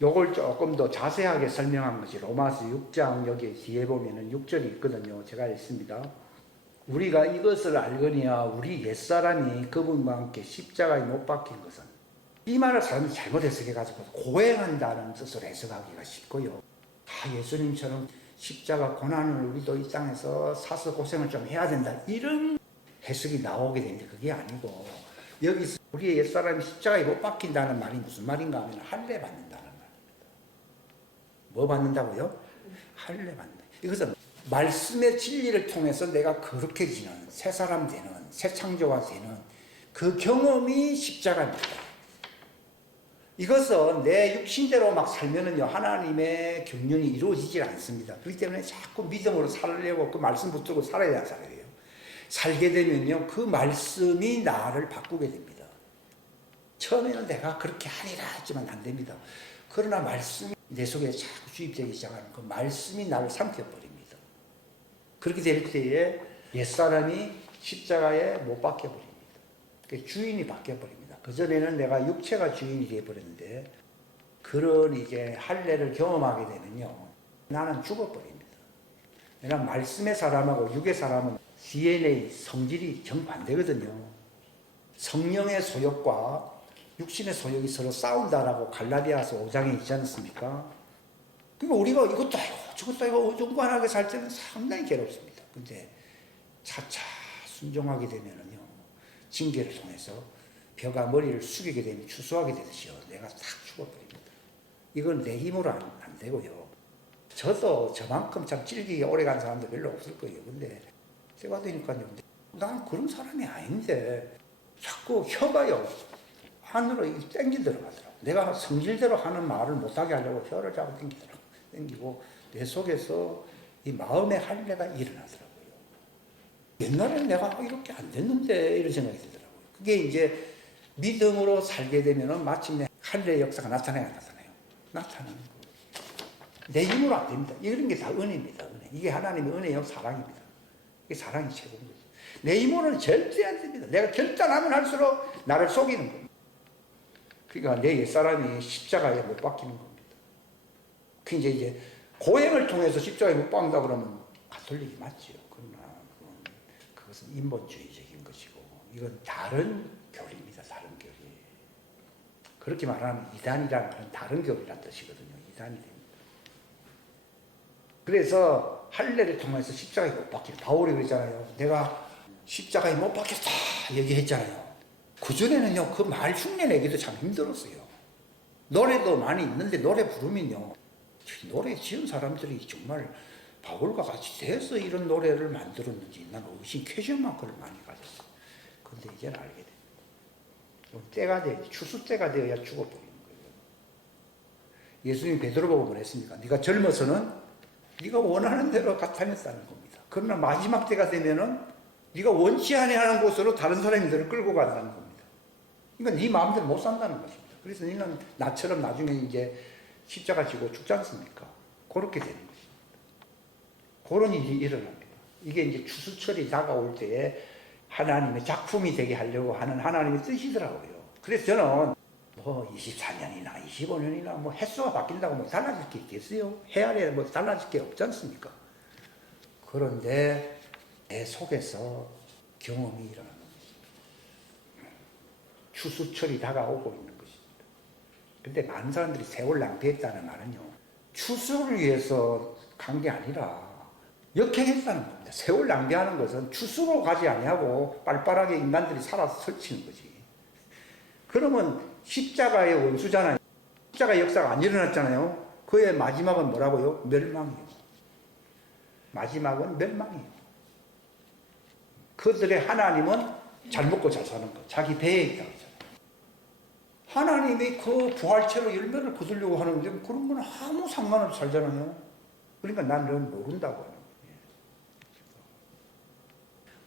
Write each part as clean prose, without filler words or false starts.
요걸 조금 더 자세하게 설명한 것이 로마서 6장 여기 뒤에 보면은 6절이 있거든요. 제가 읽습니다. 우리가 이것을 알거니와 우리 옛사람이 그분과 함께 십자가에 못 박힌 것은, 이 말을 사람들이 잘못 해석해가지고 고행한다는 뜻으로 해석하기가 쉽고요. 예수님처럼 십자가 고난을 우리도 이 땅에서 사서 고생을 좀 해야 된다, 이런 해석이 나오게 되는데, 그게 아니고 여기서 우리의 옛사람이 십자가에 못 박힌다는 말이 무슨 말인가 하면 할례 받는다는 말입니다. 뭐 받는다고요? 할례 받는다. 이것은 말씀의 진리를 통해서 내가 거룩해지는, 새 사람 되는, 새 창조가 되는 그 경험이 십자가입니다. 이것은 내 육신대로 막 살면은요, 하나님의 경륜이 이루어지질 않습니다. 그렇기 때문에 자꾸 믿음으로 살려고 그 말씀 붙들고 살아야 살아요. 살게 되면요, 그 말씀이 나를 바꾸게 됩니다. 처음에는 내가 그렇게 하리라 했지만 안 됩니다. 그러나 말씀이 내 속에 자꾸 주입되기 시작하는 그 말씀이 나를 삼켜버립니다. 그렇게 될 때에 옛사람이 십자가에 못 박혀버립니다. 주인이 바뀌어버립니다. 그전에는 내가 육체가 주인이 되어버렸는데, 그런 이제 할례를 경험하게 되면요, 나는 죽어버립니다. 왜냐하면 말씀의 사람하고 육의 사람은 DNA, 성질이 정반대거든요. 성령의 소욕과 육신의 소욕이 서로 싸운다라고 갈라디아서 5장에 있지 않습니까? 그러니까 우리가 이것도 아니고 저것도 아니고 어중간하게 살 때는 상당히 괴롭습니다. 근데 차차 순종하게 되면은요, 징계를 통해서 벼가 머리를 숙이게 되면 추수하게 되듯이요, 내가 탁 죽어버립니다. 이건 내 힘으로 안 되고요. 저도 저만큼 참 질기게 오래 간 사람도 별로 없을 거예요. 근데 제가 되니까요, 난 그런 사람이 아닌데 자꾸 혀가요, 안으로 땡겨 들어가더라고. 내가 성질대로 하는 말을 못하게 하려고 혀를 자꾸 땡기고 내 속에서 이 마음의 할례가 일어나더라고요. 옛날에는 내가 이렇게 안 됐는데 이런 생각이 들더라고요. 그게 이제 믿음으로 살게 되면은 마침내 할례의 역사가 나타나요? 나타나는 거예요. 내 힘으로 안 됩니다. 이런 게 다 은혜입니다. 은혜. 이게 하나님의 은혜요, 사랑입니다. 이게 사랑이 최고인 거죠. 내 힘으로는 절대 안 됩니다. 내가 결단하면 할수록 나를 속이는 겁니다. 그러니까 내 옛사람이 십자가에 못 박히는 겁니다. 그 이제 고행을 통해서 십자가에 못 박는다 그러면 가톨릭이 맞지요. 그러나 그것은 인본주의적인 것이고, 이건 다른 교리입니다. 다른 교리. 그렇게 말하면 이단이라는 그런 다른 교리란 뜻이거든요. 이단이 됩니다. 그래서 할례를 통해서 십자가에 못 박히는, 바울이 그랬잖아요. 내가 십자가에 못 박혔다 얘기했잖아요. 그전에는요, 그 말 흉내내기도 참 힘들었어요. 노래도 많이 있는데 노래 부르면요, 노래 지은 사람들이 정말 바울과 같이 돼서 이런 노래를 만들었는지 난 의심, 쾌감만큼을 많이 가졌어요. 근데 이제는 알게 돼요. 때가 돼, 추수 때가 되어야 죽어버리는 거예요. 예수님이 베드로 보고 그랬습니까? 네가 젊어서는 네가 원하는 대로 다녔다는 겁니다. 그러나 마지막 때가 되면은 네가 원치 아니하는 곳으로 다른 사람이 너를 끌고 간다는 겁니다. 그러니까 네 마음대로 못 산다는 것입니다. 그래서 너는 나처럼 나중에 이제 십자가 지고 죽지 않습니까? 그렇게 되는 것입니다. 그런 일이 일어납니다. 이게 이제 추수철이 다가올 때에 하나님의 작품이 되게 하려고 하는 하나님의 뜻이더라고요. 그래서 저는 뭐 24년이나 25년이나 뭐 횟수가 바뀐다고 뭐 달라질 게 있겠어요? 해 아래 뭐 달라질 게 없지 않습니까? 그런데 내 속에서 경험이 일어나는 것입니다. 추수철이 다가오고 있는 것입니다. 근데 많은 사람들이 세월 낭비했다는 말은요, 추수를 위해서 간 게 아니라 역행했다는 겁니다. 세월 낭비하는 것은 추수로 가지 아니하고 빨빨하게 인간들이 살아서 설치는 거지. 그러면 십자가의 원수잖아요. 십자가 역사가 안 일어났잖아요. 그의 마지막은 뭐라고요? 멸망이에요. 마지막은 멸망이에요. 그들의 하나님은 잘 먹고 잘 사는 거, 자기 배에 있다고 하잖아요. 하나님이 그 부활체로 열매를 거두려고 하는데 그런 건 아무 상관없이 살잖아요. 그러니까 난 넌 모른다고 하는 거예요.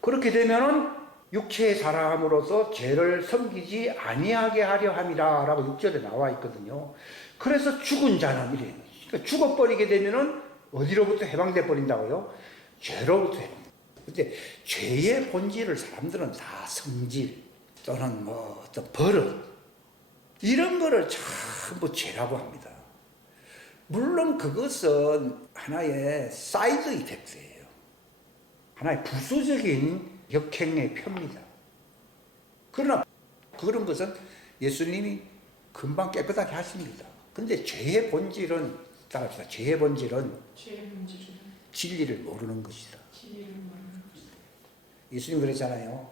그렇게 되면은 육체의 사람으로서 죄를 섬기지 아니하게 하려 함이라 라고 6절에 나와 있거든요. 그래서 죽은 자는 이래요. 그러니까 죽어버리게 되면은 어디로부터 해방돼 버린다고요? 죄로부터 해방돼. 근데 죄의 본질을 사람들은 다 성질 또는 뭐 어떤 버릇, 이런 거를 전부 죄라고 합니다. 물론 그것은 하나의 사이드 이펙트예요. 하나의 부수적인 역행의 표입니다. 그러나 그런 것은 예수님이 금방 깨끗하게 하십니다. 근데 죄의 본질은, 따라합시다. 죄의 본질은 진리를 모르는 것이다. 예수님 그랬잖아요.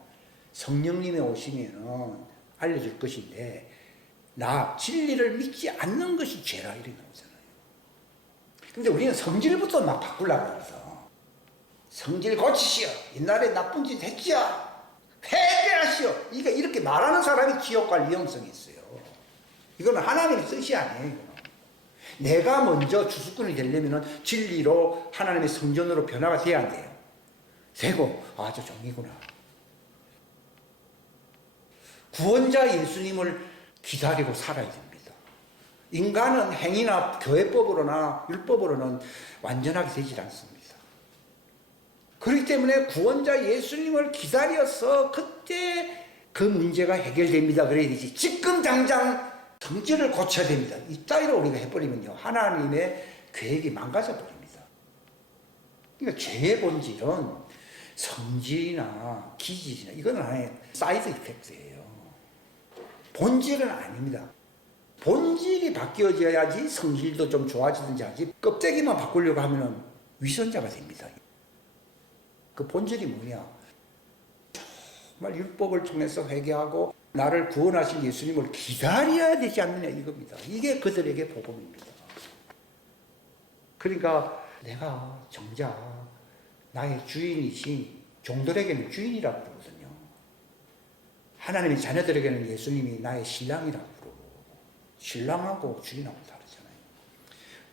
성령님이 오시면 알려줄 것인데 나 진리를 믿지 않는 것이 죄라 이렇게 나오잖아요. 근데 우리는 성질부터 막 바꾸려고 해서 성질 고치시오. 옛날에 나쁜 짓 했지요. 회개하시오. 이렇게 말하는 사람이 지옥 갈 위험성이 있어요. 이거는 하나님의 뜻이 아니에요. 이거는. 내가 먼저 주수꾼이 되려면 진리로 하나님의 성전으로 변화가 돼야 안 돼요. 되고 저 종이구나. 구원자 예수님을 기다리고 살아야 됩니다. 인간은 행위나 교회법으로나 율법으로는 완전하게 되질 않습니다. 그렇기 때문에 구원자 예수님을 기다려서 그때 그 문제가 해결됩니다. 그래야 되지. 지금 당장 성질을 고쳐야 됩니다. 이따위로 우리가 해버리면요. 하나님의 계획이 망가져 버립니다. 그러니까 죄의 본질은 성질이나 기질이나 이거는 하나의 사이드 이펙트예요. 본질은 아닙니다. 본질이 바뀌어져야지 성질도 좀 좋아지든지 하지 껍데기만 바꾸려고 하면 위선자가 됩니다. 그 본질이 뭐냐? 정말 율법을 통해서 회개하고 나를 구원하신 예수님을 기다려야 되지 않느냐 이겁니다. 이게 그들에게 복음입니다. 그러니까 내가 정작 나의 주인이신 종들에게는 주인이라고 부르거든요. 하나님의 자녀들에게는 예수님이 나의 신랑이라고 부르고 신랑하고 주인하고 다르잖아요.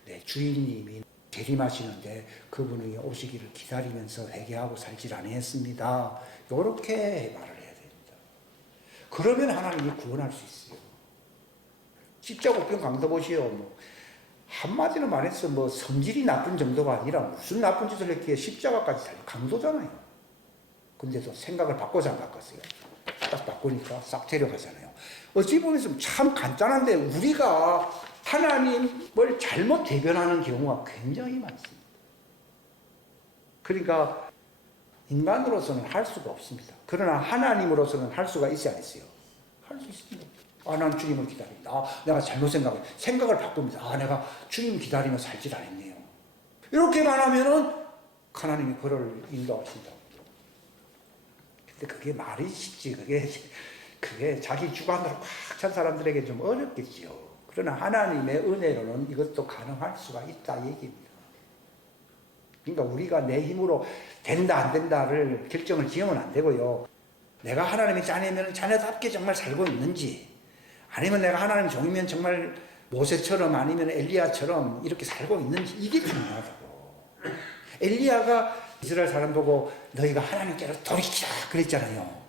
내 주인님이 재림하시는데 그분이 오시기를 기다리면서 회개하고 살질 아니했습니다. 이렇게 말을 해야 됩니다. 그러면 하나님이 구원할 수 있어요. 십자가 우편 강도 보시오. 한마디로 말해서 성질이 나쁜 정도가 아니라 무슨 나쁜 짓을 했기에 십자가까지 달려 강도잖아요. 근데도 생각을 바꿔서 안 바꿨어요. 딱 바꾸니까 싹 데려가잖아요. 어찌 보면 참 간단한데 우리가 하나님을 잘못 대변하는 경우가 굉장히 많습니다. 그러니까 인간으로서는 할 수가 없습니다. 그러나 하나님으로서는 할 수가 있어야 했어요. 할 수 있습니다. 난 주님을 기다린다. 내가 잘못 생각을 바꿉니다. 내가 주님 기다리며 살질 않았네요. 이렇게만 하면은 하나님이 그를 인도하신다. 근데 그게 말이 쉽지. 그게 자기 주관으로 꽉 찬 사람들에게 좀 어렵겠지요. 그러나 하나님의 은혜로는 이것도 가능할 수가 있다 얘기입니다. 그러니까 우리가 내 힘으로 된다 안 된다를 결정을 지으면 안 되고요. 내가 하나님의 자녀면 자녀답게 정말 살고 있는지 아니면 내가 하나님 종이면 정말 모세처럼 아니면 엘리야처럼 이렇게 살고 있는지 이게 중요하다고. 엘리야가 이스라엘 사람 보고 너희가 하나님께로 돌이키라 그랬잖아요.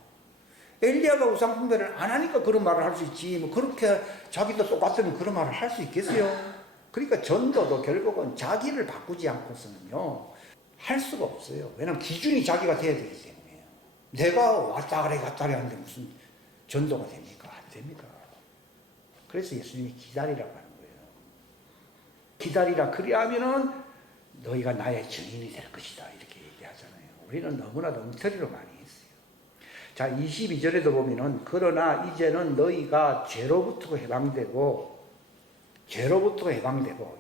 엘리야가 우상 숭배를 안 하니까 그런 말을 할 수 있지. 그렇게 자기도 똑같으면 그런 말을 할 수 있겠어요? 그러니까 전도도 결국은 자기를 바꾸지 않고서는요 할 수가 없어요. 왜냐하면 기준이 자기가 돼야 되기 때문에. 내가 왔다 그래 갔다 그래 하는데 무슨 전도가 됩니까? 안 됩니다. 그래서 예수님이 기다리라고 하는 거예요. 기다리라. 그리하면은 너희가 나의 증인이 될 것이다. 이렇게 얘기하잖아요. 우리는 너무나도 엉터리로 많이 했어요. 자, 22절에도 보면은 그러나 이제는 너희가 죄로부터 해방되고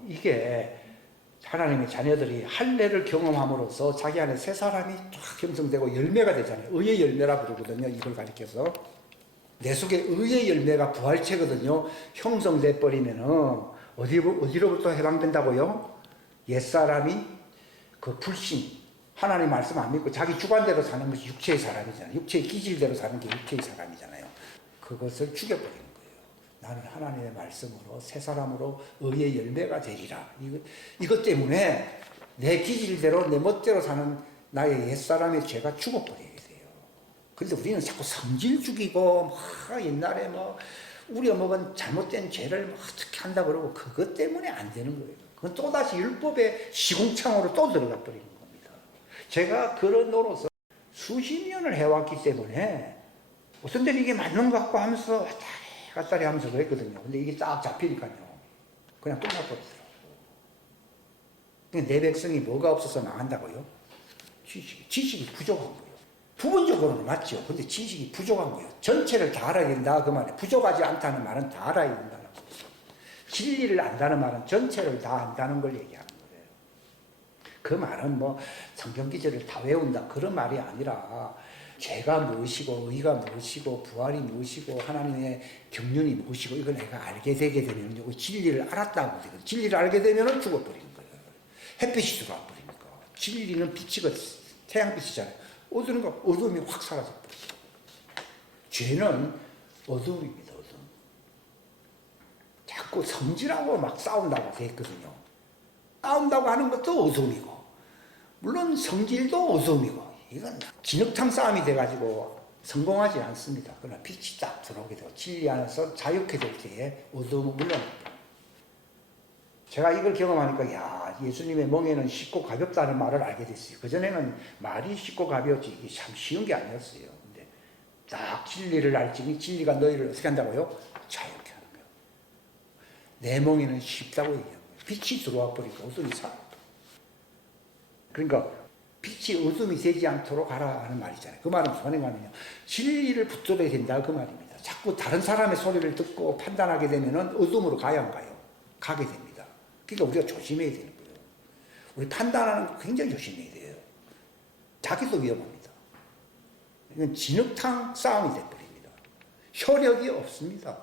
이게 하나님의 자녀들이 할례를 경험함으로써 자기 안에 새 사람이 쫙 형성되고 열매가 되잖아요. 의의 열매라 부르거든요. 이걸 가리켜서. 내 속에 의의 열매가 부활체거든요. 형성돼 버리면은 어디로부터 해방된다고요? 옛사람이 그 불신, 하나님 말씀 안 믿고 자기 주관대로 사는 것이 육체의 사람이잖아요. 육체의 기질대로 사는 게 육체의 사람이잖아요. 그것을 죽여버리는 거예요. 나는 하나님의 말씀으로 새 사람으로 의의 열매가 되리라. 이것 때문에 내 기질대로 내 멋대로 사는 나의 옛사람의 죄가 죽어버려야 돼요. 그런데 우리는 자꾸 성질 죽이고 옛날에 우리 먹은 잘못된 죄를 어떻게 한다 그러고 그것 때문에 안 되는 거예요. 그건 또다시 율법의 시궁창으로 또 들어가 버리는 겁니다. 제가 그런 노릇을 수십 년을 해왔기 때문에 어떤 데는 이게 맞는 것 같고 하면서 왔다리 하면서 그랬거든요. 근데 이게 딱 잡히니까요. 그냥 끝나버리더라고요. 내 백성이 뭐가 없어서 망한다고요? 지식이 부족한 거예요. 부분적으로는 맞죠. 근데 지식이 부족한 거예요. 전체를 다 알아야 된다 그 말이에요. 부족하지 않다는 말은 다 알아야 된다는 거예요. 진리를 안다는 말은 전체를 다 안다는 걸 얘기하는 거예요. 그 말은 뭐 성경 기절을 다 외운다 그런 말이 아니라 죄가 무엇이고 의가 무엇이고 부활이 무엇이고 하나님의 경륜이 무엇이고 이걸 내가 알게 되게 되면 진리를 알았다고 되거든요. 진리를 알게 되면 죽어버리는 거예요. 햇빛이 들어와버리니까. 진리는 빛이거든요. 태양빛이잖아요. 어둠이 확 사라져버렸어요. 죄는 어둠입니다. 어둠. 자꾸 성질하고 막 싸운다고 돼 있거든요. 싸운다고 하는 것도 어둠이고 물론 성질도 어둠이고 이건 진흙탕 싸움이 돼가지고 성공하지 않습니다. 그러나 빛이 딱 들어오게 되고 진리 안에서 자유케 될 때에 어둠은 물러납니다. 제가 이걸 경험하니까 야 예수님의 멍에는 쉽고 가볍다는 말을 알게 됐어요. 그전에는 말이 쉽고 가벼웠지 이게 참 쉬운 게 아니었어요. 근데 딱 진리를 알지니 진리가 너희를 어떻게 한다고요? 자유케 하는 거예요. 내 멍에는 쉽다고 얘기하는 거예요. 빛이 들어와 버리니까 어둠이 사라져. 그러니까 빛이 어둠이 되지 않도록 하라 하는 말이잖아요. 그 말은 무슨 말이냐면요. 진리를 붙들어야 된다 그 말입니다. 자꾸 다른 사람의 소리를 듣고 판단하게 되면 어둠으로 가야 안 가요? 가게 됩니다. 그러니까 우리가 조심해야 되는 거예요. 우리 판단하는 거 굉장히 조심해야 돼요. 자기도 위험합니다. 이건 진흙탕 싸움이 돼버립니다. 효력이 없습니다.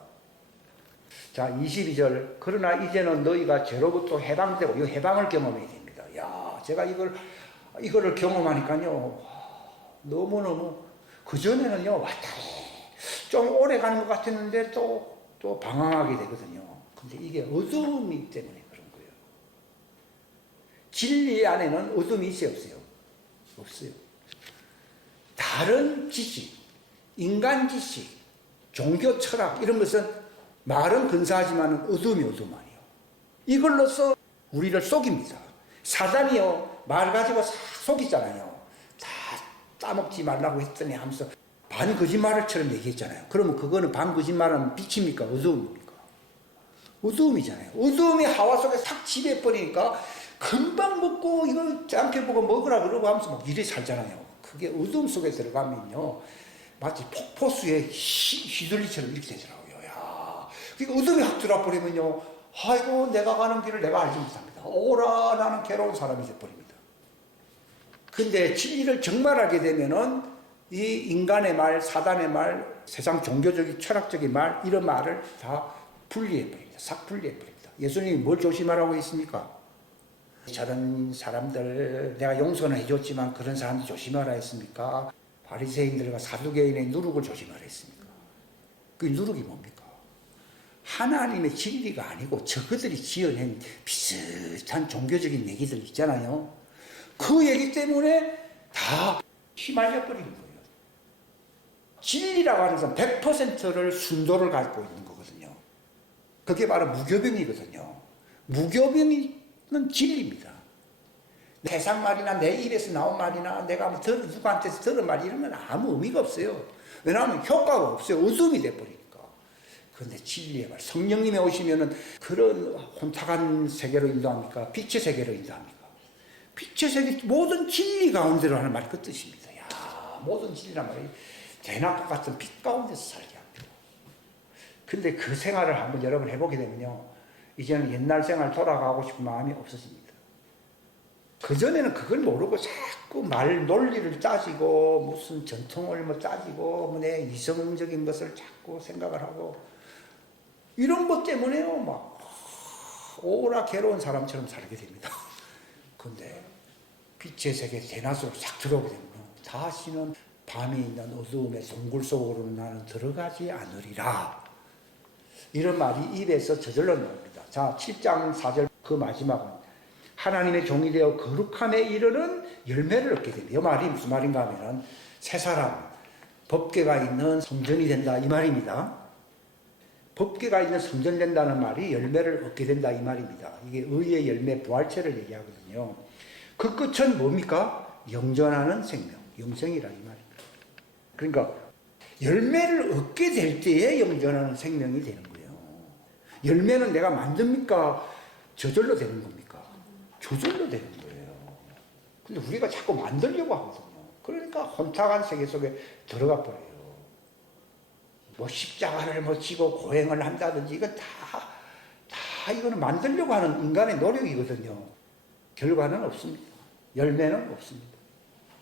자 22절 그러나 이제는 너희가 죄로부터 해방되고 이 해방을 경험해야 됩니다. 야 제가 이거를 경험하니까요 너무너무 그전에는요 왔다 좀 오래 가는 것 같았는데 또 방황하게 되거든요. 근데 이게 어둠이 때문에 그런 거예요. 진리 안에는 어둠이 있어요 없어요? 없어요. 다른 지식, 인간 지식, 종교 철학 이런 것은 말은 근사하지만 어둠이 어둠 아니에요. 이걸로써 우리를 속입니다. 사단이요 말 가지고 싹 속이잖아요. 다 따먹지 말라고 했더니 하면서 반 거짓말처럼 얘기했잖아요. 그러면 그거는 반 거짓말은 빛입니까? 어두움입니까? 어두움이잖아요. 어두움이 하와 속에 싹 지배해버리니까 금방 먹고 이거 짬게 보고 먹으라 그러고 하면서 막 이래 살잖아요. 그게 어두움 속에 들어가면요 마치 폭포수에 휘둘리처럼 이렇게 되더라고요. 야, 그러니까 어둠이 확 들어와버리면요 아이고 내가 가는 길을 내가 알지 못합니다. 오라 나는 괴로운 사람이 되어버립니다. 근데 진리를 정말 알게 되면은 이 인간의 말, 사단의 말, 세상 종교적인 철학적인 말 이런 말을 다 분리해버립니다. 싹 분리해버립니다. 예수님이 뭘 조심하라고 했습니까? 저런 사람들 내가 용서는 해줬지만 그런 사람들 조심하라 했습니까? 바리새인들과 사두개인의 누룩을 조심하라 했습니까? 그 누룩이 뭡니까? 하나님의 진리가 아니고 저그들이 지어낸 비슷한 종교적인 얘기들 있잖아요. 그 얘기 때문에 다 휘말려 버리는 거예요. 진리라고 하는 것은 100%를 순도를 갖고 있는 거거든요. 그게 바로 무교병이거든요. 무교병은 진리입니다. 세상 말이나 내 입에서 나온 말이나 내가 누구한테서 들은 말 이런 건 아무 의미가 없어요. 왜냐하면 효과가 없어요. 어둠이 돼버리니까. 그런데 진리의 말, 성령님이 오시면은 그런 혼탁한 세계로 인도합니까? 빛의 세계로 인도합니까? 빛의 세계, 모든 진리 가운데로 하는 말이 그 뜻입니다. 야, 모든 진리란 말이 대낮과 같은 빛 가운데서 살게 합니다. 근데 그 생활을 한번 여러분 해보게 되면요, 이제는 옛날 생활 돌아가고 싶은 마음이 없어집니다. 그전에는 그걸 모르고 자꾸 말 논리를 따지고 무슨 전통을 뭐 따지고 뭐 내 이성적인 것을 자꾸 생각을 하고 이런 것 때문에요 막 오라 괴로운 사람처럼 살게 됩니다. 근데 빛의 세계 대낮으로 싹 들어오게 되면 다시는 밤이 있는 어두움의 동굴 속으로 나는 들어가지 않으리라. 이런 말이 입에서 저절로 나옵니다. 자, 7장 4절 그 마지막은 하나님의 종이 되어 거룩함에 이르는 열매를 얻게 됩니다. 이 말이 무슨 말인가 하면 새 사람, 법궤가 있는 성전이 된다 이 말입니다. 법궤가 있는 성전 된다는 말이 열매를 얻게 된다 이 말입니다. 이게 의의 열매 부활체를 얘기하거든요. 그 끝은 뭡니까? 영전하는 생명, 영생이라 이 말입니다. 그러니까 열매를 얻게 될 때에 영전하는 생명이 되는 거예요. 열매는 내가 만듭니까? 저절로 되는 겁니까? 저절로 되는 거예요. 근데 우리가 자꾸 만들려고 하거든요. 그러니까 혼탁한 세계 속에 들어가 버려요. 뭐 십자가를 뭐 지고 고행을 한다든지 이건 다 이거는 만들려고 하는 인간의 노력이거든요. 결과는 없습니다. 열매는 없습니다.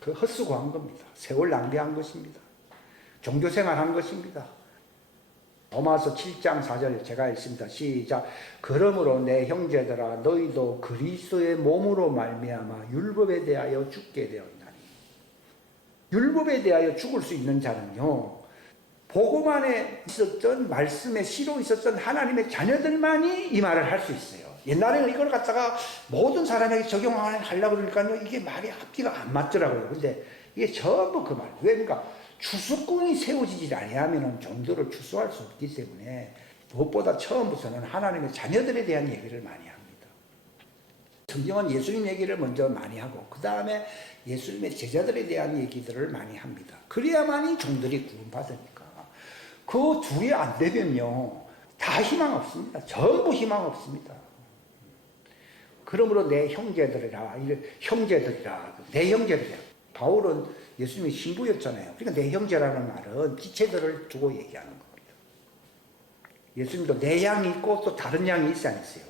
그 헛수고한 겁니다. 세월 낭비한 것입니다. 종교생활한 것입니다. 로마서 7장 4절 제가 읽습니다. 시작. 그러므로 내 형제들아 너희도 그리스도의 몸으로 말미암아 율법에 대하여 죽게 되었나니. 율법에 대하여 죽을 수 있는 자는요, 복음 안에 있었던 말씀에 씨로 있었던 하나님의 자녀들만이 이 말을 할 수 있어요. 옛날에는 이걸 갖다가 모든 사람에게 적용하려고 그러니까요, 이게 말이 앞뒤가 안 맞더라고요. 근데 이게 전부 그 말. 왜니까 추수꾼이 세워지지 아니하면 종교를 추수할 수 없기 때문에 무엇보다 처음부터는 하나님의 자녀들에 대한 얘기를 많이 합니다. 성경은 예수님 얘기를 먼저 많이 하고 그 다음에 예수님의 제자들에 대한 얘기들을 많이 합니다. 그래야만이 종들이 구원받으니까. 그 둘이 안 되면요, 다 희망 없습니다. 전부 희망 없습니다. 그러므로 내 형제들이라, 내 형제들이라. 바울은 예수님의 신부였잖아요. 그러니까 내 형제라는 말은 지체들을 두고 얘기하는 겁니다. 예수님도 내 양이 있고 또 다른 양이 있지 않으세요?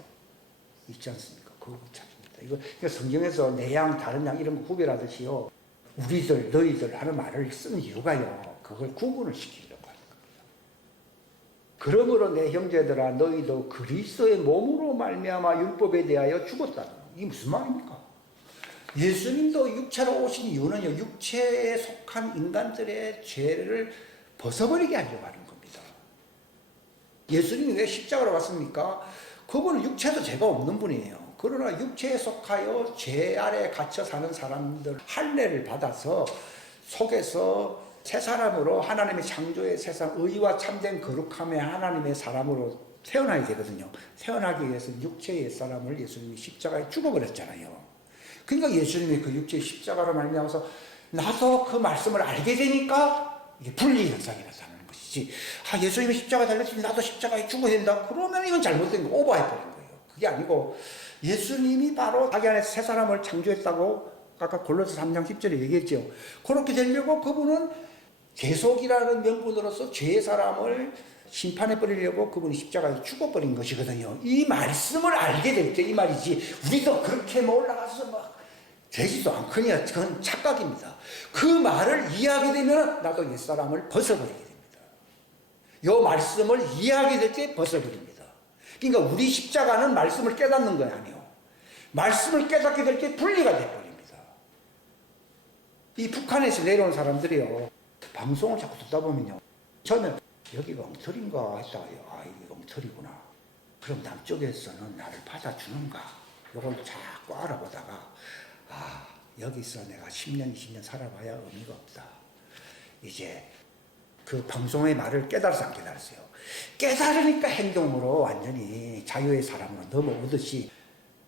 있지 않습니까? 그거 찾습니다. 이거 성경에서 내 양, 다른 양 이런 거 구별하듯이요, 우리들, 너희들 하는 말을 쓴 이유가요, 그걸 구분을 시키려고 하는 겁니다. 그러므로 내 형제들아 너희도 그리스도의 몸으로 말미암아 율법에 대하여 죽었다. 이게 무슨 말입니까? 예수님도 육체로 오신 이유는요, 육체에 속한 인간들의 죄를 벗어버리게 하려고 하는 겁니다. 예수님이 왜 십자가로 왔습니까? 그분은 육체도 죄가 없는 분이에요. 그러나 육체에 속하여 죄 아래 갇혀 사는 사람들 할례를 받아서 속에서 새 사람으로 하나님의 창조의 세상 의와 참된 거룩함의 하나님의 사람으로 태어나야 되거든요. 태어나기 위해서 육체의 옛사람을 예수님이 십자가에 죽어버렸잖아요. 그러니까 예수님이 그 육체의 십자가로 말미암아서 나도 그 말씀을 알게 되니까 이게 분리 현상이 나타나는 것이지, 예수님이 십자가 달렸으니 나도 십자가에 죽어야 된다, 그러면 이건 잘못된 거, 오버해버린 거예요. 그게 아니고 예수님이 바로 자기 안에서 새 사람을 창조했다고 아까 골로새 3장 10절에 얘기했죠. 그렇게 되려고 그분은 계속이라는 명분으로서 죄의 사람을 심판해버리려고 그분이 십자가에 죽어버린 것이거든요. 이 말씀을 알게 될 때 이 말이지, 우리도 그렇게 올라가서 막 되지도 않거냐, 그건 착각입니다. 그 말을 이해하게 되면 나도 옛사람을 벗어버리게 됩니다. 이 말씀을 이해하게 될 때 벗어버립니다. 그러니까 우리 십자가는 말씀을 깨닫는 거 아니에요. 말씀을 깨닫게 될 때 분리가 돼버립니다. 이 북한에서 내려온 사람들이요, 방송을 자꾸 듣다 보면요, 처음에 여기가 엉터리인가 했다가, 이게 엉터리구나. 그럼 남쪽에서는 나를 받아주는가? 이걸 자꾸 알아보다가, 여기서 내가 10년, 20년 살아봐야 의미가 없다. 이제 그 방송의 말을 깨달아서 안 깨달았어요. 깨달으니까 행동으로 완전히 자유의 사람으로 넘어오듯이,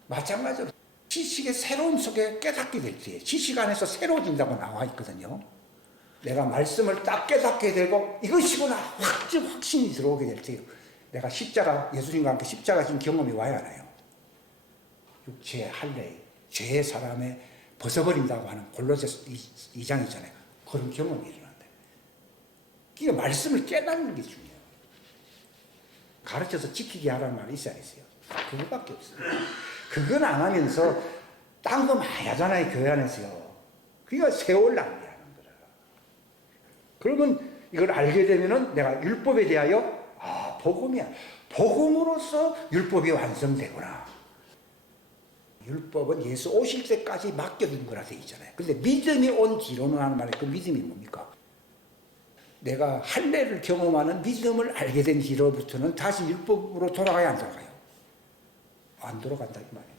마찬가지로 지식의 새로움 속에 깨닫게 될 때, 지식 안에서 새로워진다고 나와 있거든요. 내가 말씀을 딱 깨닫게 되고 이것이구나 확신이 들어오게 될 때, 내가 십자가, 예수님과 함께 십자가 진 경험이 와야 하나요? 육체의 할례, 죄의 사람에 벗어버린다고 하는 골로새 2장이잖아요. 그런 경험이 일어난다. 그러니까 말씀을 깨닫는 게 중요해요. 가르쳐서 지키게 하라는 말이 있어야 했어요. 그거밖에 없어요. 그건 안 하면서 딴 거 많이 하잖아요, 교회 안에서요. 그러니까 세월 낭비야. 그러면 이걸 알게 되면은 내가 율법에 대하여, 복음이야. 복음으로서 율법이 완성되구나. 율법은 예수 오실 때까지 맡겨둔 거라 되어 있잖아요. 근데 믿음이 온 뒤로는 하는 말에 그 믿음이 뭡니까? 내가 할례를 경험하는 믿음을 알게 된 뒤로부터는 다시 율법으로 돌아가야 안 돌아가요? 안 돌아간다 이 말이에요.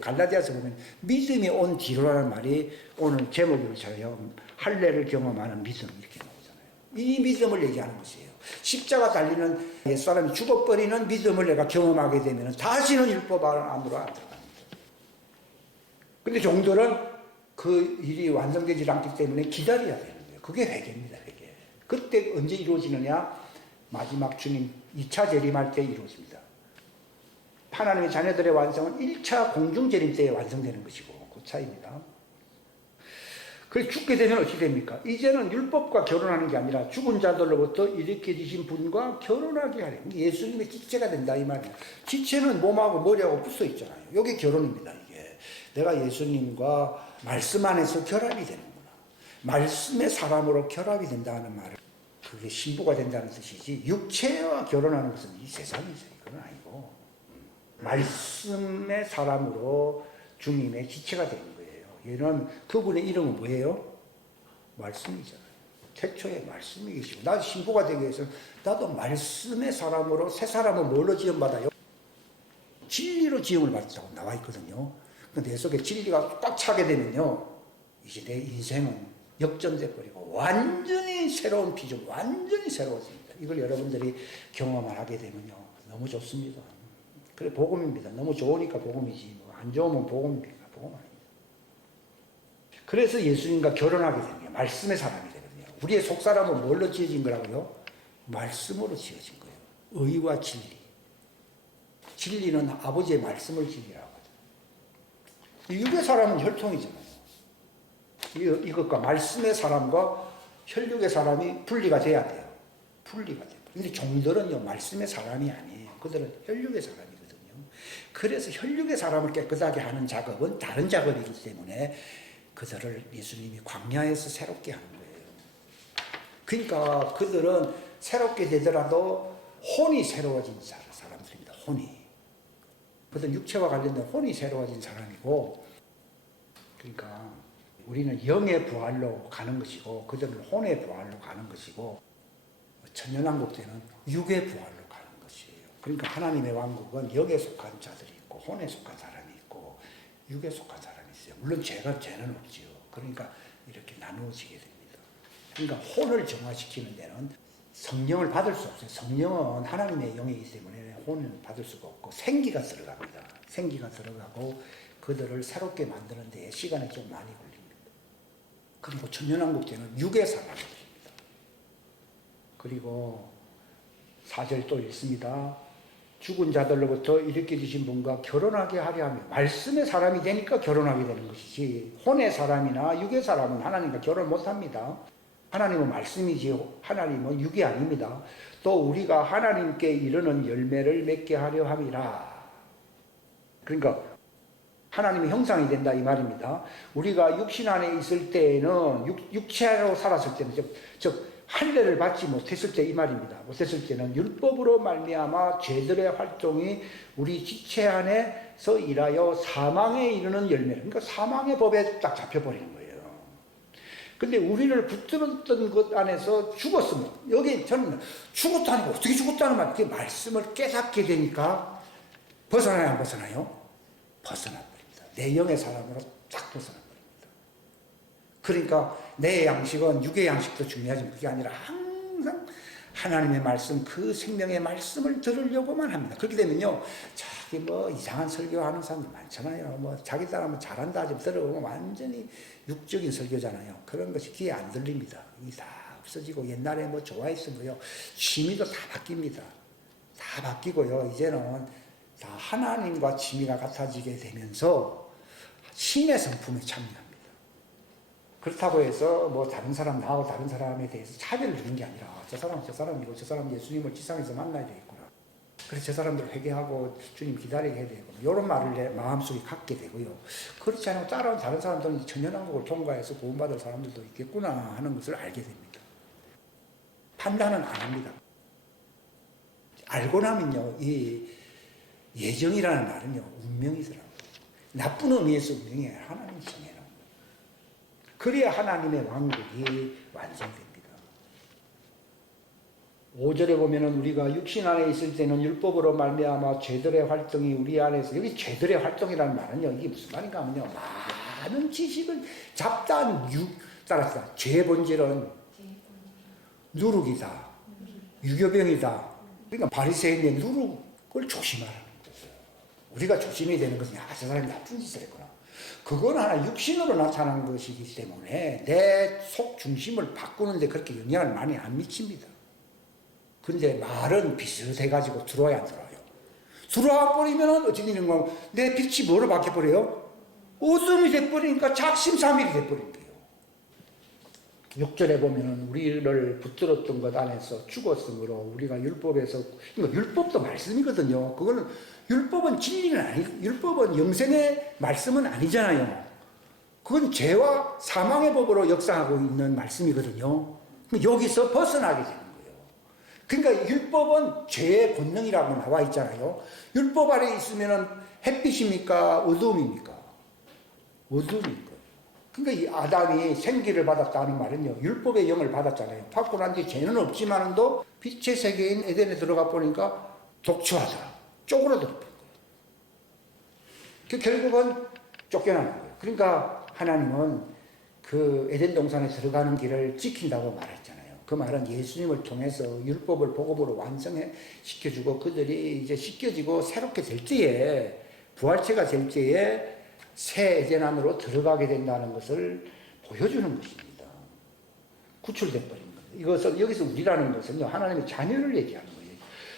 갈라디아서 보면 믿음이 온 뒤로라는 말이 오늘 제목으로 저요, 할례를 경험하는 믿음 이렇게 나오잖아요. 이 믿음을 얘기하는 것이에요. 십자가 달리는 옛사람이 죽어버리는 믿음을 내가 경험하게 되면 다시는 율법 안으로 안 들어갑니다. 근데 종들은 그 일이 완성되지 않기 때문에 기다려야 되는 거예요. 그게 회개입니다. 회개. 그때 언제 이루어지느냐? 마지막 주님 2차 재림할 때 이루어집니다. 하나님의 자녀들의 완성은 1차 공중재림 때에 완성되는 것이고 그 차이입니다. 그래서 죽게 되면 어떻게 됩니까? 이제는 율법과 결혼하는 게 아니라 죽은 자들로부터 일으켜지신 분과 결혼하게 하려. 예수님의 지체가 된다 이 말이에요. 지체는 몸하고 머리하고 붙어 있잖아요. 이게 결혼입니다. 이게 내가 예수님과 말씀 안에서 결합이 되는구나. 말씀의 사람으로 결합이 된다는 말을 그게 신부가 된다는 뜻이지 육체와 결혼하는 것은 이 세상이죠. 이건 아니고 말씀의 사람으로 주님의 지체가 되는 거예요. 얘는 그분의 이름은 뭐예요? 말씀이잖아요. 태초에 말씀이 계시고 나도 신부가 되기 위해서 나도 말씀의 사람으로 새 사람은 뭘로 지음받아요? 진리로 지음을 받았다고 나와 있거든요. 근데 내 속에 진리가 꽉 차게 되면요 이제 내 인생은 역전돼 버리고 완전히 새로운 비전, 완전히 새로워집니다. 이걸 여러분들이 경험을 하게 되면요 너무 좋습니다. 그래 복음입니다. 너무 좋으니까 복음이지 뭐 안 좋으면 복음입니까? 복음 아닙니다. 그래서 예수님과 결혼하게 되는 거예요. 말씀의 사람이 되거든요. 우리의 속사람은 뭘로 지어진 거라고요? 말씀으로 지어진 거예요. 의와 진리. 진리는 아버지의 말씀을 진리라고 하죠. 육의 사람은 혈통이잖아요. 이것과 말씀의 사람과 혈육의 사람이 분리가 돼야 돼요. 분리가 돼요. 근데 종들은요, 말씀의 사람이 아니에요. 그들은 혈육의 사람이거든요. 그래서 혈육의 사람을 깨끗하게 하는 작업은 다른 작업이기 때문에 그들을 예수님이 광야에서 새롭게 하는 거예요. 그러니까 그들은 새롭게 되더라도 혼이 새로워진 사람들입니다. 혼이. 그들은 육체와 관련된 혼이 새로워진 사람이고, 그러니까 우리는 영의 부활로 가는 것이고 그들은 혼의 부활로 가는 것이고 천년왕국 때는 육의 부활로 가는 것이에요. 그러니까 하나님의 왕국은 영에 속한 자들이 있고 혼에 속한 사람이 있고 육에 속한 사람이 있어요. 물론 죄는 없지요. 그러니까 이렇게 나누어지게 됩니다. 그러니까 혼을 정화시키는 데는 성령을 받을 수 없어요. 성령은 하나님의 영이기 때문에 혼을 받을 수가 없고 생기가 들어갑니다. 생기가 들어가고 그들을 새롭게 만드는 데에 시간이 좀 많이 걸립니다. 그리고 천년왕국 때는 육의 사람이 됩니다. 그리고 4절 또 읽습니다. 죽은 자들로부터 일으켜주신 분과 결혼하게 하려 하며 말씀의 사람이 되니까 결혼하게 되는 것이지 혼의 사람이나 육의 사람은 하나님과 결혼 못합니다. 하나님은 말씀이지요. 하나님은 육이 아닙니다. 또 우리가 하나님께 이르는 열매를 맺게 하려 함이라. 그러니까 하나님의 형상이 된다 이 말입니다. 우리가 육신 안에 있을 때에는 육체로 살았을 때는 즉 할례를 받지 못했을 때 이 말입니다. 못했을 때는 율법으로 말미암아 죄들의 활동이 우리 지체 안에서 일하여 사망에 이르는 열매를, 그러니까 사망의 법에 딱 잡혀버리는 거예요. 근데 우리를 붙들었던 것 안에서 죽었으면, 여기 저는 죽었다는 거, 어떻게 죽었다는 말, 그 말씀을 깨닫게 되니까 벗어나요, 안 벗어나요? 벗어납니다. 내 영의 사람으로 딱 벗어납니다. 그러니까 내 양식은 육의 양식도 중요하지만 그게 아니라 항상 하나님의 말씀, 그 생명의 말씀을 들으려고만 합니다. 그렇게 되면요, 자기 뭐 이상한 설교하는 사람들 많잖아요. 뭐 자기 사람은 잘한다 좀 들어보면 완전히 육적인 설교잖아요. 그런 것이 귀에 안 들립니다. 이게 다 없어지고 옛날에 뭐 좋아했으면요, 취미도 다 바뀝니다. 다 바뀌고요, 이제는 다 하나님과 취미가 같아지게 되면서 신의 성품에 참여합니다. 그렇다고 해서 뭐 다른 사람, 나하고 다른 사람에 대해서 차별을 두는 게 아니라 저 사람은 저 사람이고 저 사람은 예수님을 지상에서 만나야 되겠구나. 그래서 저 사람들 회개하고 주님 기다리게 해야 되겠구나. 이런 말을 내 마음속에 갖게 되고요. 그렇지 않고 따라온 다른 사람들은 천년왕국을 통과해서 구원받을 사람들도 있겠구나 하는 것을 알게 됩니다. 판단은 안 합니다. 알고 나면요, 이 예정이라는 말은요, 운명이더라고요. 나쁜 의미에서 운명이 아니라 하나님이 정해놓은 거예요. 그래야 하나님의 왕국이 완성됩니다. 5절에 보면은 우리가 육신 안에 있을 때는 율법으로 말미암아 죄들의 활동이 우리 안에서, 여기 죄들의 활동이라는 말은요, 이게 무슨 말인가 하면요, 많은 지식을 잡다한 따라서 죄의 본질은 누룩이다, 유교병이다. 그러니까 바리새인의 누룩을 조심하라는 거예요. 우리가 조심해야 되는 것은, 저 사람이 나쁜 짓을 했구나. 그건 하나 육신으로 나타난 것이기 때문에 내 속 중심을 바꾸는데 그렇게 영향을 많이 안 미칩니다. 근데 말은 비슷해가지고 들어와야 안 들어와요. 들어와 버리면 어떻게 되는 거야? 내 빛이 뭐로 바뀌어버려요? 어둠이 돼버리니까 작심삼일이 돼버린 거예요. 6절에 보면은 우리를 붙들었던 것 안에서 죽었으므로 우리가 율법에서, 그러니까 율법도 말씀이거든요. 그거는, 율법은 진리는 율법은 영생의 말씀은 아니잖아요. 그건 죄와 사망의 법으로 역사하고 있는 말씀이거든요. 여기서 벗어나게 되는 거예요. 그러니까 율법은 죄의 본능이라고 나와 있잖아요. 율법 아래 있으면은 햇빛입니까? 어둠입니까? 어둠인 거예요. 그러니까 이 아담이 생기를 받았다는 말은요, 율법의 영을 받았잖아요. 받고 난 뒤에 죄는 없지만도 빛의 세계인 에덴에 들어가 보니까 독초하더라. 쪼그라들어 버린 거예요. 결국은 쫓겨나는 거예요. 그러니까 하나님은 그 에덴 동산에 들어가는 길을 지킨다고 말했잖아요. 그 말은 예수님을 통해서 율법을 복음으로 완성해 시켜주고 그들이 이제 씻겨지고 새롭게 될 때에, 부활체가 될 때에 새 에덴 안으로 들어가게 된다는 것을 보여주는 것입니다. 구출돼 버린 거예요. 이것은, 여기서 우리라는 것은요, 하나님의 자녀를 얘기하는 거예요.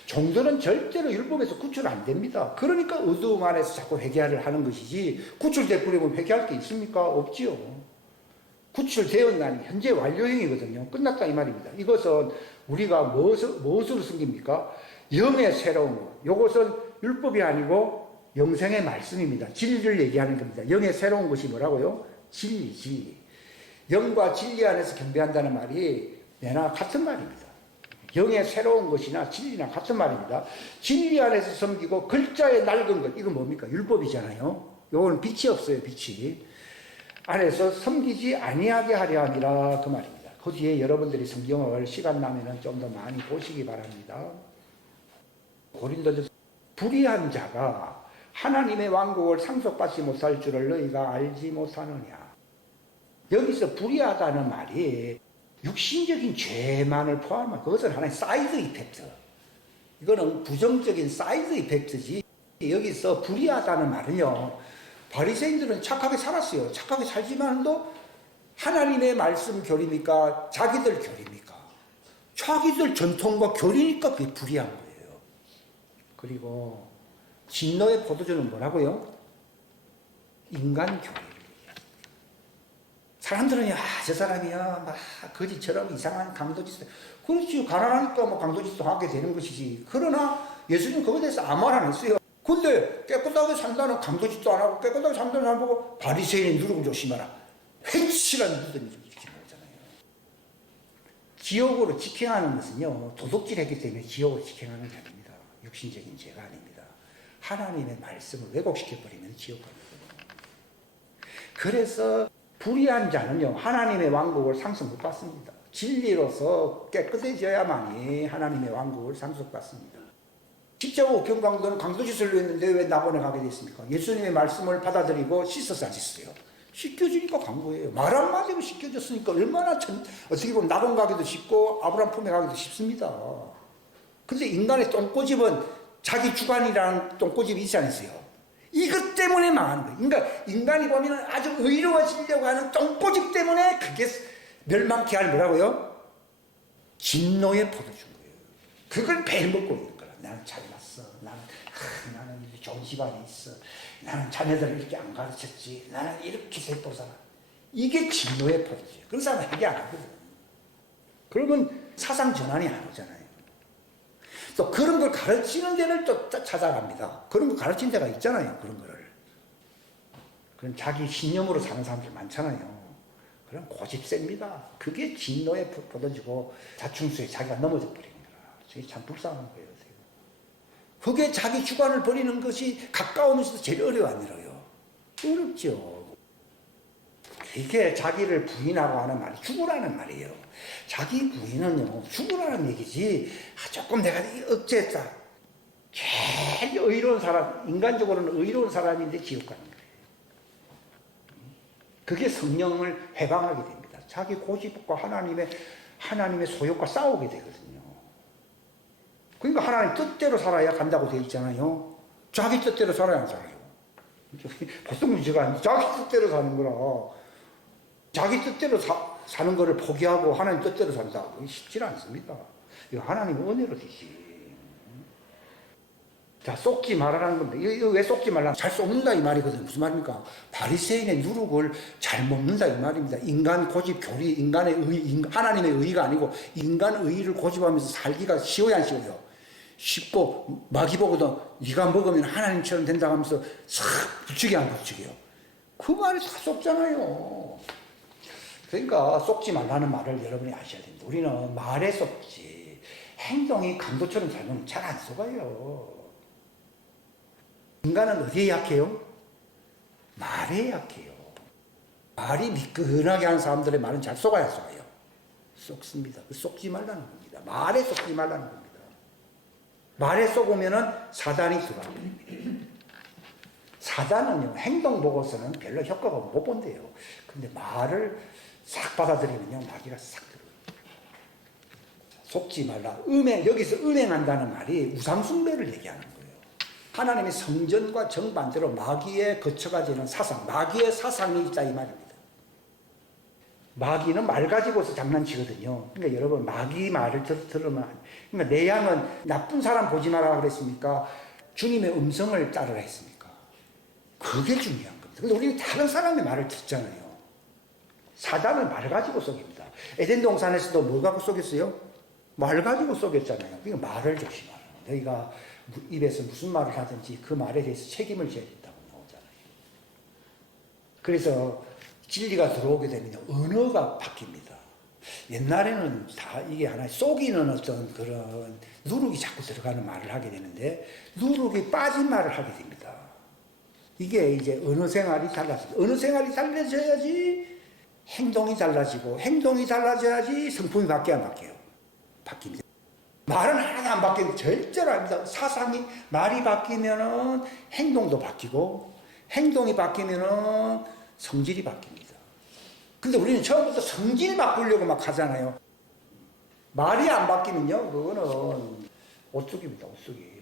종들은 절대로 율법에서 구출 안 됩니다. 그러니까 어두움 안에서 자꾸 회개를 하는 것이지, 구출돼 버리면 회개할 게 있습니까? 없지요. 구출되었나니 현재 완료형이거든요. 끝났다 이 말입니다. 이것은 우리가 무엇으로 섬깁니까? 영의 새로운 것. 이것은 율법이 아니고 영생의 말씀입니다. 진리를 얘기하는 겁니다. 영의 새로운 것이 뭐라고요? 진리, 진리. 영과 진리 안에서 경배한다는 말이 내나 같은 말입니다. 영의 새로운 것이나 진리나 같은 말입니다. 진리 안에서 섬기고 글자의 낡은 것, 이건 뭡니까? 율법이잖아요. 요거는 빛이 없어요, 빛이. 안에서 섬기지 아니하게 하려 함이라, 그 말입니다. 그 뒤에 여러분들이 성경을 시간 나면은 좀 더 많이 보시기 바랍니다. 고린도전서, 불의한 자가 하나님의 왕국을 상속받지 못할 줄을 너희가 알지 못하느냐. 여기서 불의하다는 말이 육신적인 죄만을 포함한, 그것은 하나의 사이드 이펙트. 이거는 부정적인 사이드 이펙트지. 여기서 불의하다는 말은요, 바리새인들은 착하게 살았어요. 착하게 살지만도 하나님의 말씀 교리입니까? 자기들 교리입니까? 자기들 전통과 교리니까 그게 불의한 거예요. 그리고 진노의 포도주는 뭐라고요? 인간 교리를. 사람들은 저 사람이야 막 거지처럼 이상한 강도짓을, 그렇지, 가난하니까 뭐 강도짓도 하게 되는 것이지. 그러나 예수님 거기에 대해서 아무 말 안 했어요. 근데 깨끗하게 산다는 강도짓도 안 하고 깨끗하게 산다는 사람 보고 바리새인의 누룩을 조심하라, 횡실한 무덤이 지키는 거잖아요. 지옥으로 직행하는 것은요, 도둑질했기 때문에 지옥으로 직행하는 게 아닙니다. 육신적인 죄가 아닙니다. 하나님의 말씀을 왜곡시켜버리면 지옥 가는 거예요. 그래서 불의한 자는요, 하나님의 왕국을 상속 못 받습니다. 진리로서 깨끗해져야만이 하나님의 왕국을 상속받습니다. 십자가 우편강도는 강도짓을 했는데 왜 낙원에 가게 됐습니까? 예수님의 말씀을 받아들이고 씻어서 안 씻어요. 씻겨지니까 간 거예요. 말 한마디로 씻겨졌으니까 얼마나 어떻게 보면 낙원 가기도 쉽고 아브라함 품에 가기도 쉽습니다. 근데 인간의 똥꼬집은 자기 주관이라는 똥꼬집이 있지 않으세요? 이것 때문에 망하는 거예요. 그러니까 인간이 보면 아주 의로워지려고 하는 똥꼬집 때문에 그게 멸망케 할 뭐라고요? 진노의 포도주인 거예요. 그걸 매일 먹고 있는 거라. 나는 잘났어. 나는 좋은 집안에 있어. 나는 자녀들을 이렇게 안 가르쳤지. 나는 이렇게 세포 살아. 이게 진노의 포도주예요. 그런 사람은 해결 안 하거든. 그러면 사상 전환이 안 오잖아요. 또 그런 걸 가르치는 데를 또 찾아갑니다. 그런 거 가르치는 데가 있잖아요. 그런 거를. 그런 자기 신념으로 사는 사람들 많잖아요. 그럼 고집 셉니다. 그게 진노의 포도주고 자충수에 자기가 넘어져 버리는 거라. 저게 참 불쌍한 거예요. 그게 자기 주관을 버리는 것이 가까우면서도 제일 어려워요. 어렵죠. 이게 자기를 부인하고 하는 말이 죽으라는 말이에요. 자기 부인은요, 죽으라는 얘기지, 조금 내가 억제했다. 제일 의로운 사람, 인간적으로는 의로운 사람인데 지옥 가는 거예요. 그게 성령을 해방하게 됩니다. 자기 고집과 하나님의 소욕과 싸우게 되거든요. 그러니까 하나님 뜻대로 살아야 간다고 되어 있잖아요. 자기 뜻대로 살아야 안 살아요. 보통 문제가 아니고 자기 뜻대로 사는 거라. 자기 뜻대로 사는 거를 포기하고 하나님 뜻대로 산다. 쉽지 않습니다. 이거 하나님의 은혜로 되지. 자, 속지 말아라는 겁니다. 이거 왜 속지 말라? 잘 속는다 이 말이거든요. 무슨 말입니까? 바리새인의 누룩을 잘 먹는다 이 말입니다. 인간 고집 교리, 인간의 의, 하나님의 의가 아니고 인간 의를 고집하면서 살기가 쉬워야 안 쉬워요? 쉽고 마귀보고도 네가 먹으면 하나님처럼 된다 하면서 싹 부추기 안 부추겨요? 그 말이 다 속잖아요. 그러니까 속지 말라는 말을 여러분이 아셔야 됩니다. 우리는 말에 속지 행동이 강도처럼 살면 잘 안 속아요. 인간은 어디에 약해요? 말에 약해요. 말이 미끈하게 하는 사람들의 말은 잘 속아야 속아요. 속습니다. 속지 말라는 겁니다. 말에 속지 말라는 겁니다. 말에 속으면은 사단이 들어옵니다. 사단은요, 행동 보고서는 별로 효과가 못 본대요. 근데 말을 싹 받아들이면요, 마귀가 싹 들어요. 속지 말라. 여기서 은행한다는 말이 우상숭배를 얘기하는 거예요. 하나님의 성전과 정반대로 마귀의 거처가 되는 사상, 마귀의 사상이 있다 이 말입니다. 마귀는 말 가지고서 장난치거든요. 그러니까 여러분 마귀 말을 들으면, 그러니까 내 양은 나쁜 사람 보지 마라 그랬습니까? 주님의 음성을 따르라 했습니까? 그게 중요한 겁니다. 근데 우리는 다른 사람의 말을 듣잖아요. 사단은 말 가지고 속입니다. 에덴 동산에서도 뭘 갖고 속였어요? 말 가지고 속였잖아요. 그러니까 말을 조심하라. 너희가 입에서 무슨 말을 하든지 그 말에 대해서 책임을 져야 된다고 나오잖아요. 그래서 진리가 들어오게 되면 언어가 바뀝니다. 옛날에는 다 이게 하나의 속이는 어떤 그런 누룩이 자꾸 들어가는 말을 하게 되는데 누룩이 빠진 말을 하게 됩니다. 이게 이제 언어 생활이 달라집니다. 언어 생활이 달라져야지 행동이 달라지고 행동이 달라져야지 성품이 바뀌어야 안 바뀌어요. 바뀝니다. 말은 하나도 안 바뀌는 절대로 아닙니다. 사상이 말이 바뀌면은 행동도 바뀌고 행동이 바뀌면은 성질이 바뀝니다. 근데 우리는 처음부터 성질 바꾸려고 막 하잖아요. 말이 안 바뀌면요, 그거는 오쑥입니다, 오쑥이.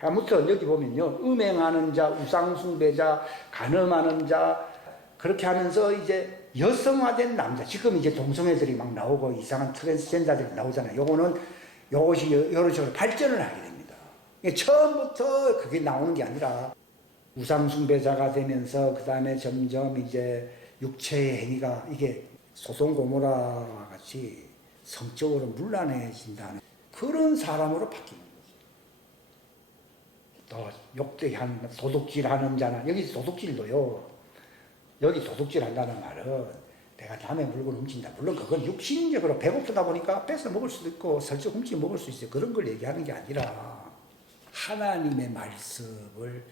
아무튼 여기 보면요, 음행하는 자, 우상숭배자, 간음하는 자, 그렇게 하면서 이제 여성화된 남자, 지금 이제 동성애들이 막 나오고 이상한 트랜스젠더들이 나오잖아요. 요것이 여러 식으로 발전을 하게 됩니다. 처음부터 그게 나오는 게 아니라 우상숭배자가 되면서 그 다음에 점점 이제 육체의 행위가 이게 소돔고모라와 같이 성적으로 문란해진다는 그런 사람으로 바뀌는 거죠. 또 욕되한 도둑질하는 자나 여기 도둑질도요. 여기 도둑질한다는 말은 내가 남의 물건 훔친다. 물론 그건 육신적으로 배고프다 보니까 뺏어 먹을 수도 있고 설정 훔쳐 먹을 수 있어요. 그런 걸 얘기하는 게 아니라 하나님의 말씀을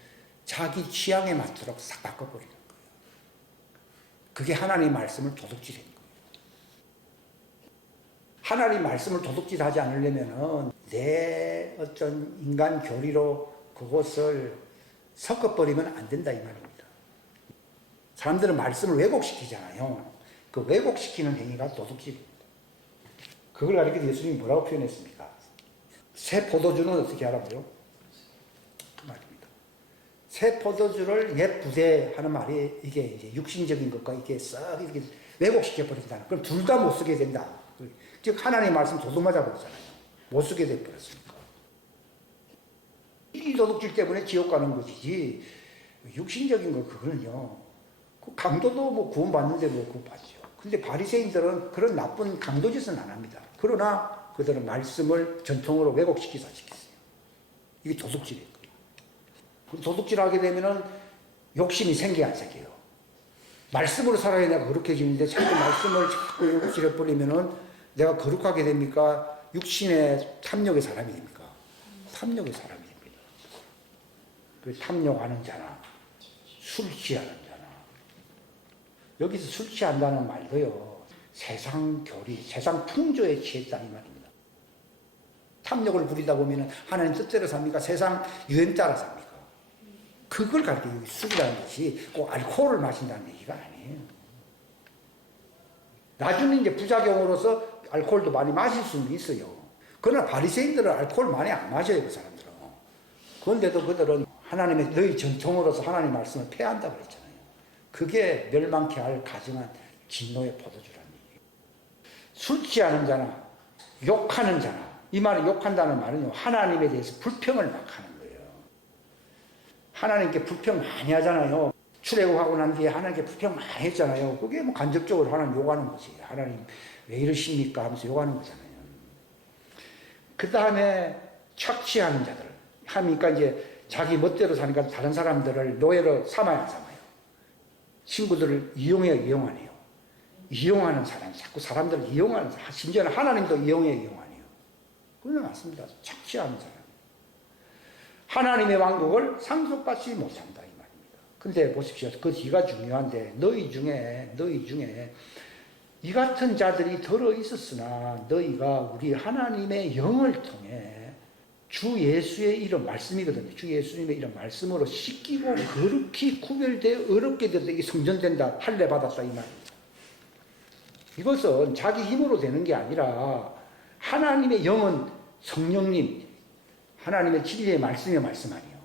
자기 취향에 맞도록 싹 바꿔버리는 거예요. 그게 하나님의 말씀을 도둑질인 거예요. 하나님의 말씀을 도둑질하지 않으려면 내 어떤 인간 교리로 그것을 섞어버리면 안 된다 이 말입니다. 사람들은 말씀을 왜곡시키잖아요. 그 왜곡시키는 행위가 도둑질입니다. 그걸 가리켜 예수님이 뭐라고 표현했습니까? 새 포도주는 어떻게 하라고요? 그 말입니다. 새 포도주를 예쁘게 하는 말이 이게 이제 육신적인 것과 이게 싹 이렇게 왜곡시켜 버린다. 그럼 둘 다 못 쓰게 된다. 즉 하나님의 말씀 도둑맞아 버리잖아요. 못 쓰게 돼 버렸으니까. 이 도둑질 때문에 지옥 가는 것이지 육신적인 거 그거는요. 그 강도도 뭐 구원받는데 뭐 구원받죠. 근데 바리새인들은 그런 나쁜 강도짓은 안 합니다. 그러나 그들은 말씀을 전통으로 왜곡시키서 시켰어요. 이게 도둑질이에요. 도둑질하게 되면은 욕심이 생겨 안 생겨요. 말씀으로 살아야 내가 거룩해지는데 자꾸 말씀을 자꾸 왜곡시켜버리면은 내가 거룩하게 됩니까? 육신의 탐욕의 사람이 됩니까? 탐욕의 사람이 됩니다. 그 탐욕하는 자나 술 취하는 자나 여기서 술 취한다는 말도요 세상 교리, 세상 풍조에 취했다 이 말입니다. 탐욕을 부리다 보면 하나님 뜻대로 삽니까? 세상 유행 따라 삽니까? 그걸 가르쳐요. 술이라는 것이 꼭 알코올을 마신다는 얘기가 아니에요. 나중에 이제 부작용으로서 알코올도 많이 마실 수는 있어요. 그러나 바리새인들은 알코올 많이 안 마셔요, 그 사람들은. 그런데도 그들은 하나님의 너희 전통으로서 하나님의 말씀을 폐한다고 그랬잖아요. 그게 멸망케 할 가증한 진노의 포도주라는 얘기예요. 술 취하는 자나 욕하는 자나 이 말을 욕한다는 말은요, 하나님에 대해서 불평을 막 하는 거예요. 하나님께 불평 많이 하잖아요. 출애굽하고 난 뒤에 하나님께 불평 많이 했잖아요. 그게 뭐 간접적으로 하나님 욕하는 거지. 하나님 왜 이러십니까 하면서 욕하는 거잖아요. 그 다음에 착취하는 자들. 하니까 이제 자기 멋대로 사니까 다른 사람들을 노예로 삼아야 안 삼아요. 친구들을 이용하네요. 이용하는 사람, 자꾸 사람들을 이용하는 사람, 심지어는 하나님도 이용하네요. 그건 맞습니다. 착취하는 사람. 하나님의 왕국을 상속받지 못한다 이 말입니다. 근데 보십시오. 그 뒤가 중요한데 너희 중에 이 같은 자들이 들어 있었으나 너희가 우리 하나님의 영을 통해 주 예수의 이름 말씀이거든요. 주 예수님의 이름 말씀으로 씻기고 거룩히 구별되어 어렵게 되어 성전된다 할례 받았다 이 말입니다. 이것은 자기 힘으로 되는 게 아니라 하나님의 영은 성령님 하나님의 진리의 말씀이 말씀 아니에요.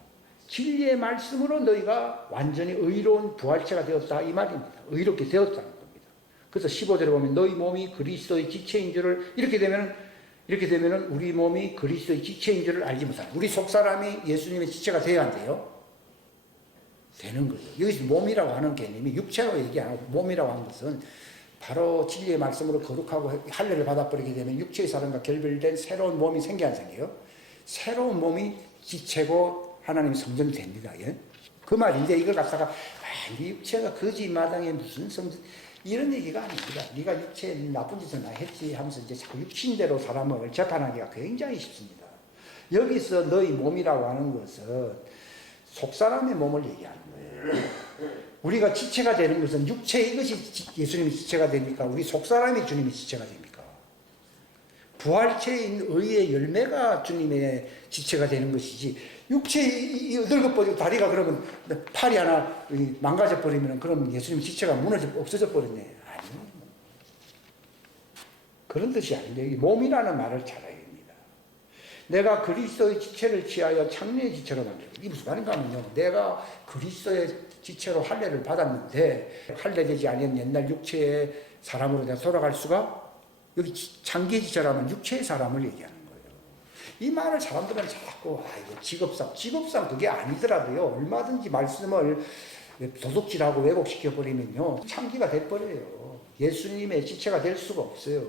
진리의 말씀으로 너희가 완전히 의로운 부활체가 되었다 이 말입니다. 의롭게 되었다는 겁니다. 그래서 15절에 보면 너희 몸이 그리스도의 지체인 줄을 이렇게 되면은 우리 몸이 그리스도의 지체인 줄을 알지 못하는 우리 속사람이 예수님의 지체가 되어야 한대요. 되는 거죠. 여기서 몸이라고 하는 개념이 육체로 얘기 안 하고 몸이라고 하는 것은 바로 진리의 말씀으로 거룩하고 할례를 받아버리게 되면 육체의 사람과 결별된 새로운 몸이 생겨 안 생겨요? 새로운 몸이 지체고 하나님의 성전이 됩니다. 예? 그 말인데 이걸 갖다가 네 육체가 거지 마당에 무슨 성전 이런 얘기가 아닙니다. 네가 육체에 나쁜 짓을 나 했지 하면서 이제 자꾸 육신대로 사람을 재판하기가 굉장히 쉽습니다. 여기서 너희 몸이라고 하는 것은 속사람의 몸을 얘기하는 거예요. 우리가 지체가 되는 것은 육체 이것이 예수님의 지체가 됩니까? 우리 속사람이 주님의 지체가 됩니까? 부활체인 의의 열매가 주님의 지체가 되는 것이지 육체 늙어버리고 다리가 그러면 팔이 하나 망가져 버리면 그럼 예수님 지체가 없어져 버렸네. 아니요. 그런 뜻이 아닌데 몸이라는 말을 잘 알아야 됩니다. 내가 그리스도의 지체를 취하여 창녀의 지체로 만들고 이게 무슨 말인가 하면요. 내가 그리스도의 지체로 할례를 받았는데 할례되지 않은 옛날 육체의 사람으로 내가 돌아갈 수가 여기 창기의 지체라면 육체의 사람을 얘기하는 거예요. 이 말을 사람들은 자꾸 이거 직업상 그게 아니더라도요. 얼마든지 말씀을 도둑질하고 왜곡시켜버리면요. 창기가 돼버려요. 예수님의 지체가 될 수가 없어요.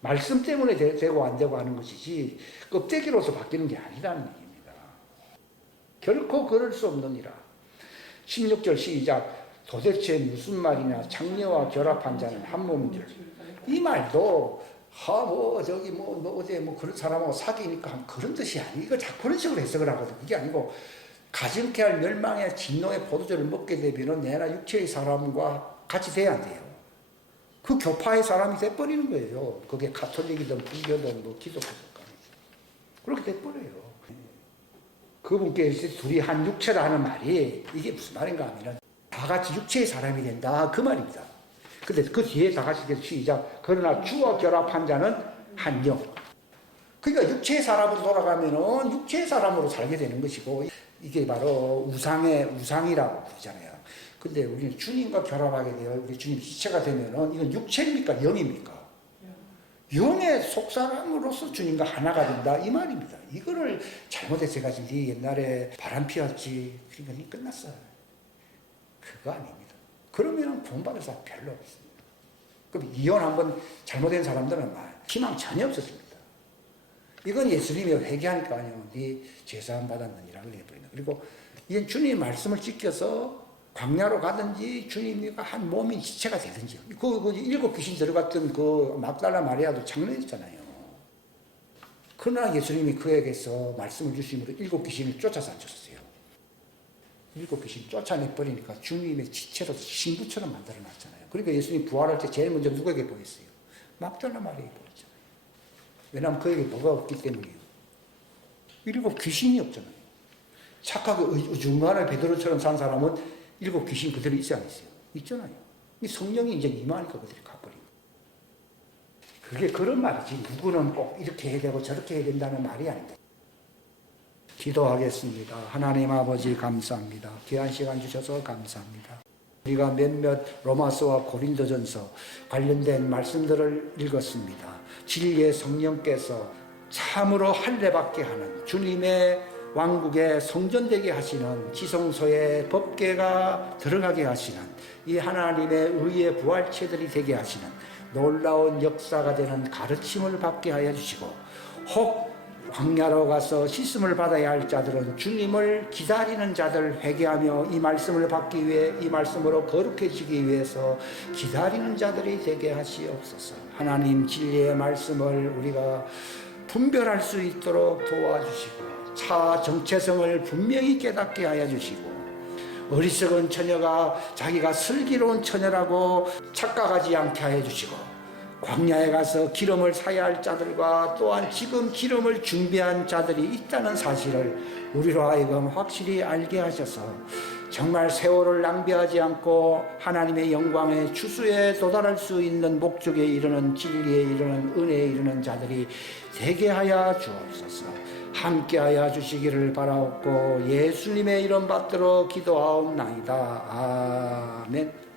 말씀 때문에 되고 안 되고 하는 것이지 껍데기로서 바뀌는 게 아니라는 얘기입니다. 결코 그럴 수 없느니라. 16절 시작. 도대체 무슨 말이냐. 창녀와 결합한 자는 한 몸인 줄. 이 말도 어제 그런 사람하고 사귀니까 그런 뜻이 아니. 이거 자꾸 그런 식으로 해석을 하거든. 이게 아니고 가증케 할 멸망의 진노의 포도주를 먹게 되면 내나 육체의 사람과 같이 돼야 안 돼요. 그 교파의 사람이 돼버리는 거예요. 그게 가톨릭이든 불교든 기독교든 그렇게 돼버려요. 그분께 둘이 한 육체라 하는 말이 이게 무슨 말인가 하면 다 같이 육체의 사람이 된다 그 말입니다. 근데 그 뒤에 다 같이 시작. 그러나 주와 결합한 자는 한 영. 그러니까 육체의 사람으로 돌아가면은 육체의 사람으로 살게 되는 것이고 이게 바로 우상이라고 부르잖아요. 근데 우리는 주님과 결합하게 되어 우리 주님 지체가 되면은 이건 육체입니까? 영입니까? 영의 속사람으로서 주님과 하나가 된다 이 말입니다. 이거를 잘못해서 가지고 네 옛날에 바람 피웠지 그러니까 끝났어요. 그거 아닙니다. 그러면 구원받을 사람 별로 없습니다. 그럼 이혼 한번 잘못된 사람들은 희망 전혀 없었습니다. 이건 예수님이 회개하니까 아니요. 네 죄사함 받았느니라 그래버린다. 그리고 이건 주님의 말씀을 지켜서 광야로 가든지 주님이가 한 몸인 지체가 되든지 그 일곱 귀신 들어갔던 그 막달라 마리아도 장로였잖아요. 그러나 예수님이 그에게서 말씀을 주심으로 일곱 귀신을 쫓아서 안 쫓았어요. 일곱 귀신 쫓아내버리니까 주님의 지체로서 신부처럼 만들어놨잖아요. 그러니까 예수님이 부활할 때 제일 먼저 누구에게 보였어요? 막달라 마리아에게 보였잖아요. 왜냐하면 그에게 뭐가 없기 때문이에요. 일곱 귀신이 없잖아요. 착하고 의중간한 베드로처럼 산 사람은 일곱 귀신 그대로 있어야 안 있어요? 있잖아요. 이 성령이 이제 임하니까 그들이 가버리고. 그게 그런 말이지. 누구는 꼭 이렇게 해야 되고 저렇게 해야 된다는 말이 아닙니다. 기도하겠습니다. 하나님 아버지 감사합니다. 귀한 시간 주셔서 감사합니다. 우리가 몇몇 로마서와 고린도전서 관련된 말씀들을 읽었습니다. 진리의 성령께서 참으로 할례받게 하는 주님의 왕국에 성전되게 하시는 지성소에 법궤가 들어가게 하시는 이 하나님의 의의 부활체들이 되게 하시는 놀라운 역사가 되는 가르침을 받게 하여 주시고, 혹 광야로 가서 씻음을 받아야 할 자들은 주님을 기다리는 자들, 회개하며 이 말씀을 받기 위해, 이 말씀으로 거룩해지기 위해서 기다리는 자들이 되게 하시옵소서. 하나님 진리의 말씀을 우리가 분별할 수 있도록 도와주시고, 차 정체성을 분명히 깨닫게 하여 주시고, 어리석은 처녀가 자기가 슬기로운 처녀라고 착각하지 않게 하여 주시고, 광야에 가서 기름을 사야 할 자들과 또한 지금 기름을 준비한 자들이 있다는 사실을 우리로 하여금 확실히 알게 하셔서 정말 세월을 낭비하지 않고 하나님의 영광의 추수에 도달할 수 있는 목적에 이르는, 진리에 이르는, 은혜에 이르는 자들이 되게 하여 주옵소서. 함께하여 주시기를 바라옵고 예수님의 이름 받들어 기도하옵나이다. 아멘.